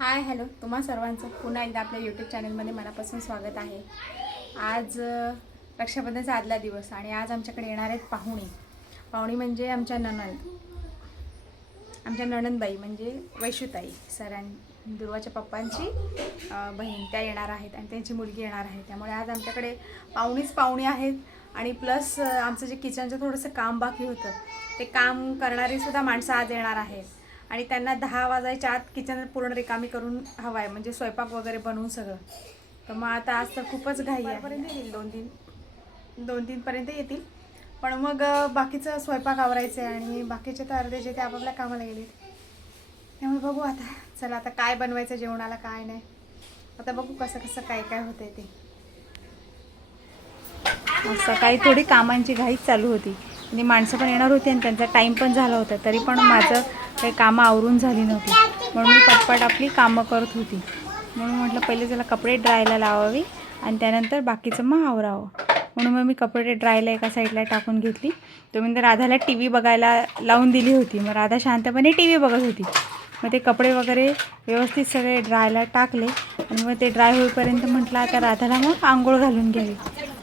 Hi hello, तुम्हा सर्वांचं पुन्हा एकदा आपल्या यूट्यूब चॅनलमध्ये मनापासून स्वागत आहे। आज रक्षाबंधनचा आदला दिवस आणि आज आमच्याकडे येणार आहेत पाहुणी म्हणजे आमच्या नणंदबाई म्हणजे वैशुताई दुर्वाच्या पप्पांची बहीण त्या येणार आहेत आणि त्यांची मुलगी येणार आहे। त्यामुळे आज आमच्याकडे पाहुणी आहेत आणि प्लस आमचं जे किचनचं थोडंसं काम बाकी होतं ते काम करणारी सुद्धा माणसं आज येणार आहेत आणि त्यांना 10 वाजायच्या आत किचन पूर्ण रिकामी करून हवं आहे, म्हणजे स्वयंपाक वगैरे बनवून सगळं। तर मग आता आज तर खूपच घाई आहे, पर्यंत येईल 2-3 पर्यंत येतील, पण मग बाकीचं स्वयंपाक आवरायचं आहे आणि बाकीचे तर अर्धे जे ते आपापल्या कामाला गेले। त्यामुळे बघू आता, चला आता काय बनवायचं जेवणाला काय नाही, आता बघू कसं काय होतंय ते। सकाळी थोडी कामांची घाईच चालू होती आणि माणसं पण येणार होती आणि त्यांचा टाईम पण झाला होता, तरी पण माझं काही कामं आवरून झाली नव्हती, म्हणून मी पटपट आपली कामं करत होती। म्हणून म्हटलं पहिले त्याला कपडे ड्रायला लावावी आणि त्यानंतर बाकीचं मग आवरावं। म्हणून मग मी कपडे ड्रायला एका साईडला टाकून घेतली। तर राधाला टी व्ही बघायला लावून दिली होती, मग राधा शांतपणे टी व्ही बघत होती। मग ते कपडे वगैरे व्यवस्थित सगळे ड्रायला टाकले आणि मग ते ड्राय होईपर्यंत म्हटलं आता राधाला मग आंघोळ घालून घ्यावी।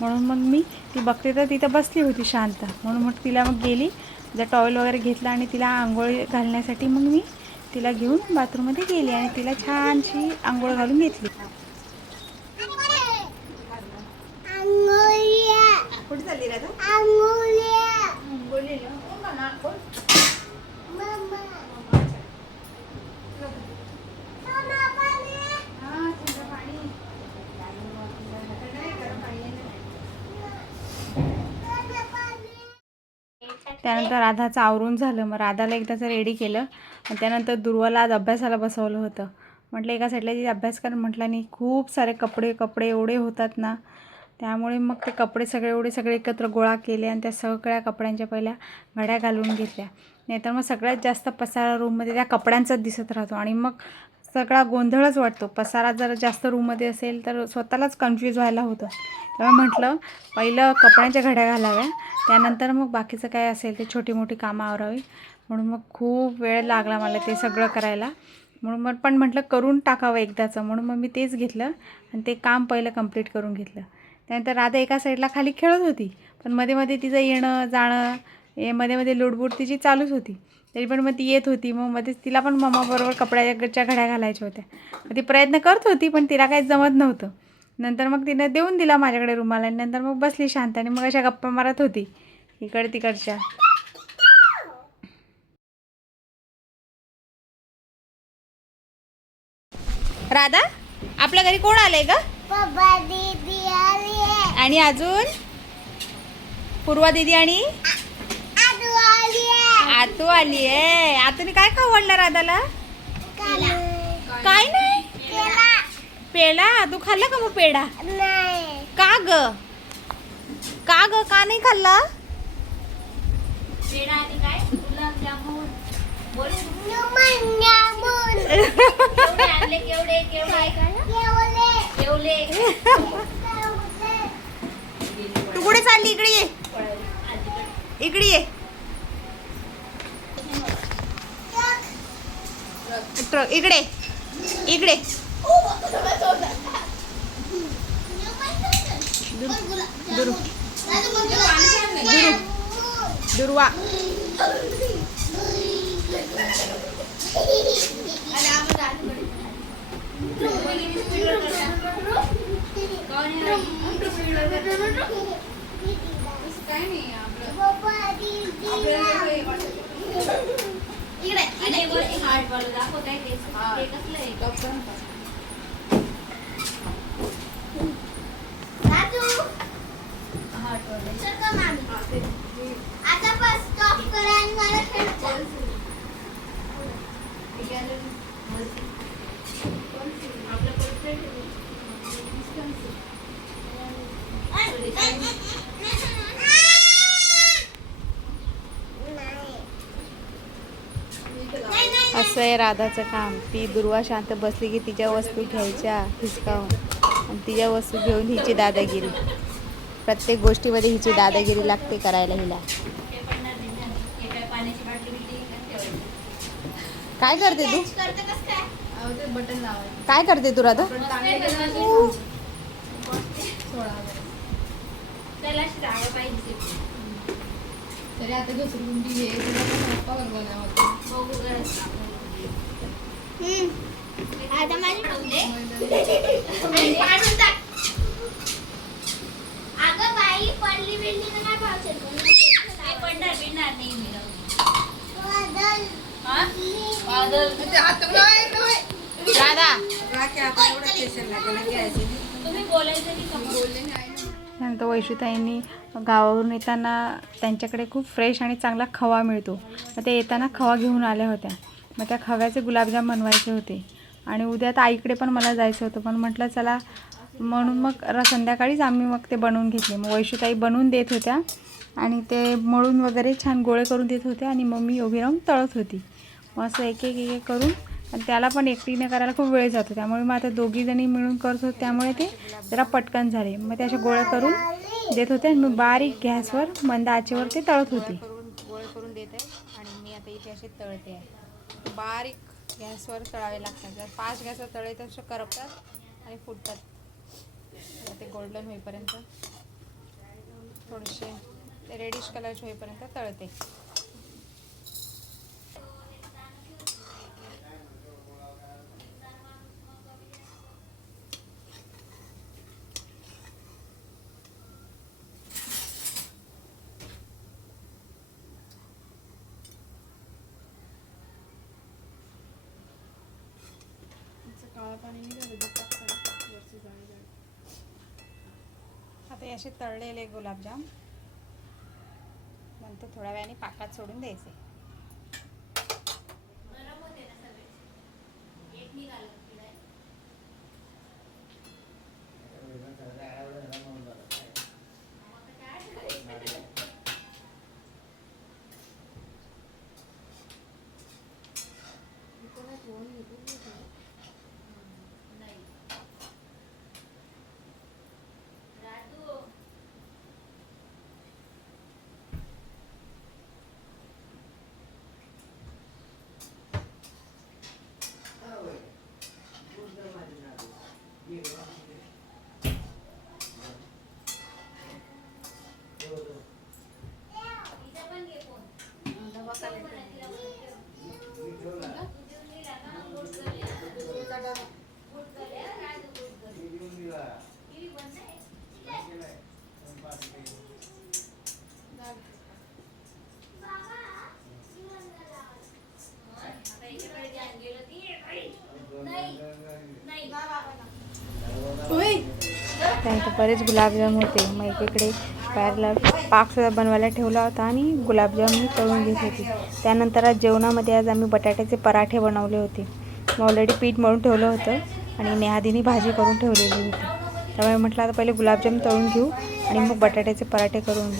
म्हणून मग मी ती बघते तर तिथं बसली होती शांत, म्हणून मग तिला मग गेली, जर टॉवेल वगैरे घेतला आणि तिला आंघोळ घालण्यासाठी मग मी तिला घेऊन बाथरूममध्ये गेली आणि तिला छानशी आंघोळ घालून घेतली। कुठे चालली राधा? त्यानंतर राधाचं आवरून झालं, मग राधाला एकदाचं रेडी केलं आणि त्यानंतर दुर्वाला आज अभ्यासाला बसवलं होतं। म्हटलं एका साईडला ती अभ्यास कर, म्हटलं नाही खूप सारे कपडे एवढे होतात ना, त्यामुळे मग ते कपडे सगळे एकत्र गोळा केले आणि त्या सगळ्या कपड्यांच्या पहिल्या घड्या घालून घेतल्या। नाहीतर मग सगळ्यात जास्त पसारा रूममध्ये त्या कपड्यांचाच दिसत राहतो आणि मग सगळा गोंधळच वाटतो। पसारा जर जास्त रूममध्ये असेल तर स्वतःलाच कन्फ्यूज व्हायला होतं। तेव्हा म्हटलं पहिलं कपड्यांच्या घड्या घालाव्या, त्यानंतर मग बाकीचं काय असेल ते छोटी मोठी कामं आवरावी। म्हणून मग खूप वेळ लागला मला ते सगळं करायला, म्हणून मग पण म्हटलं करून टाकावं एकदाचं, म्हणून मग मी तेच घेतलं आणि ते काम पहिलं कंप्लीट करून घेतलं। त्यानंतर राधा एका साईडला खाली खेळत होती, पण मध्ये तिचं येणं जाणं मध्ये लुडबुड तिची चालूच होती। तरी पण मग ती येत होती, मग मध्येच तिला पण मम्माबरोबर कपड्याच्या घड्या घालायच्या होत्या। मग ती प्रयत्न करत होती, पण तिला काहीच जमत नव्हतं। नंतर मग तिनं देऊन दिला माझ्याकडे रुमाल आणि नंतर मग बसली शांत आणि मग अशा गप्पा मारत होती इकडे तिकडच्या। राधा, आपल्या घरी कोण आलंय ग? पप्पा दीदी आली आहे आणि अजून पूर्वा दीदी आणि आदू आली आहे आतू आली आहे। आतूने काय खाऊ वाटलं राधाला? काय नाही पेढा। तू खाल्ला का मग पेढा? नाही का ग का नाही खाल्ला पेढा आणि काय गुलाबजामुन बोल केवढे आणले केवढे तू कुठे चालली? इकडे ये, इकडे ये। इकडे इकडे दुर्वा हार्ट वाला दाखव काय ते कसलं आहे? आता बस स्टॉप करा आणि मला खेळतो। असं आहे राधाचं काम। ती दुर्वा शांत बसली की तिच्या वस्तू घ्यायच्या हिसकावून आणि तिच्या वस्तू घेऊन हिची दादागिरी। प्रत्येक गोष्टीमध्ये हिची दादागिरी लागते करायला हिला। काय करते तू? बटन लावायचं. काय करते तू राधा? त्याला श्रावण पाहिजे. तरी आता घसरून घे पप्पा बरोबर बघू आता माझी ठेवले अगं बाई पडली बिडली तर नाही पावसात पडणार बिडणार नाही मी राधा तुम्ही बोलायचं की बोलले नाही. त्यानंतर वैशूताईंनी गावावरून येताना त्यांच्याकडे खूप फ्रेश आणि चांगला खवा मिळतो. मग ते येताना खवा घेऊन आल्या होत्या. मग त्या खव्याचे गुलाबजाम बनवायचे होते आणि उद्या तर आईकडे पण मला जायचं होतं, पण म्हटलं चला म्हणून मग संध्याकाळीच आम्ही मग ते बनवून घेतले. मग वैशूताई बनवून देत होत्या आणि ते मळून वगैरे छान गोळे करून देत होत्या आणि मग मी उभी राहून तळत होती. मग असं एक एक करून, आणि त्याला पण एकटीने करायला खूप वेळ जातो, त्यामुळे मग आता दोघीजणी मिळून करत होते, त्यामुळे ते जरा पटकन झाले. मग ते असे गोळे करून देत होते आणि मी बारीक गॅसवर मंद आचेवर ते तळत होती. गोळे करून देत आहे आणि मी आता इथे असे तळते आहे. बारीक गॅसवर तळावे लागतात. जर फास्ट गॅसवर तळले तर असे करपतात आणि फुटतात. ते गोल्डन होईपर्यंत थोडेसे रेडिश कलरचे होईपर्यंत तळते. आता हे असे तळलेले गुलाबजाम नंतर थोड्या वेळाने पाकात सोडून द्यायचे. त्यानंतर बरेच गुलाबजाम होते. मग एकीकडे बाहेरला पाकसुद्धा बनवायला ठेवला होता आणि गुलाबजाम मी तळून घेत होती. त्यानंतर आज जेवणामध्ये आज आम्ही बटाट्याचे पराठे बनवले होते. मग ऑलरेडी पीठ मळून ठेवलं होतं आणि नेहादीनी भाजी करून ठेवलेली होती. त्यामुळे म्हटलं आता पहिले गुलाबजाम तळून घेऊ आणि मग बटाट्याचे पराठे करून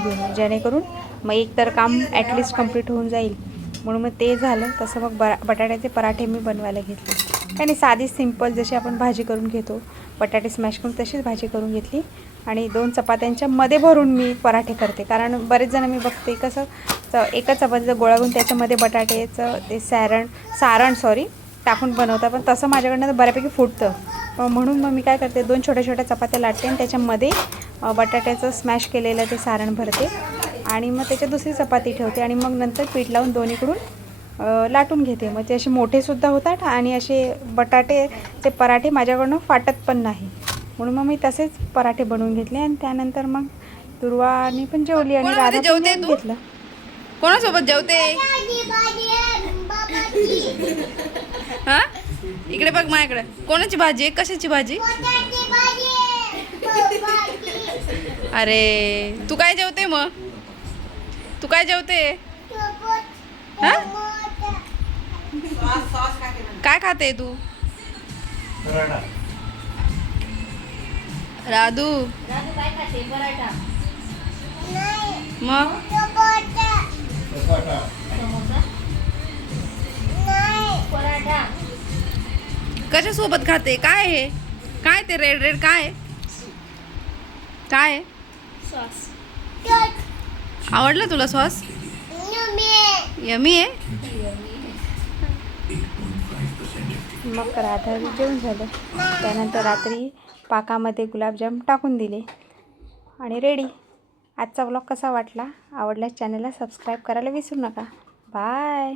घेऊ, जेणेकरून मग एक तर काम ॲटलिस्ट कंप्लीट होऊन जाईल. म्हणून मग ते झालं. तसं मग बटाट्याचे पराठे मी बनवायला घेतले. काही नाही, साधी सिंपल जशी आपण भाजी करून घेतो, बटाटे स्मॅश करून तशीच भाजी करून घेतली आणि 2 चपात्यांच्या मध्ये भरून मी पराठे करते. कारण बरेच जण मी बघते कसं एका चपातीचा गोळा घेऊन त्याच्यामध्ये बटाट्याचं ते सारण टाकून बनवतात, पण तसं माझ्याकडनं बऱ्यापैकी फुटतं. म्हणून मग मी काय करते, 2 छोट्या छोट्या चपात्या लाटते आणि त्याच्यामध्ये बटाट्याचं स्मॅश केलेलं ते सारण भरते आणि मग त्याच्यात दुसरी चपाती ठेवते आणि मग नंतर पीठ लावून दोन्हीकडून लाटून घेते. मग ते असे मोठेसुद्धा होतात आणि असे बटाटेचे पराठे माझ्याकडनं फाटत पण नाही. म्हणून मग मी तसेच पराठे बनवून घेतले आणि त्यानंतर मग दुर्वानी पण जेवली आणि राधा जेवते घेतलं. कोणासोबत जेवते? हा, इकडे बघ माझ्याकडे. कोणाची भाजी आहे? कशाची भाजी? अरे तू काय जेवते मग? तू काय जेवते? हा, काय खाते तू? राधू काय खाते? पराठा. मग समोसा. पराठा. कशा सोबत खाते? काय आहे? काय ते रेड रेड काय आहे? काय आहे? सॉस. आवडलं तुला सॉस? यमी आहे. मग राधा जेवण झालं. त्यानंतर रात्री पाकामध्ये गुलाबजाम टाकून दिले आणि रेडी. आजचा व्लॉग कसा वाटला? आवडल्यास चॅनलला सबस्क्राईब करायला विसरू नका. बाय.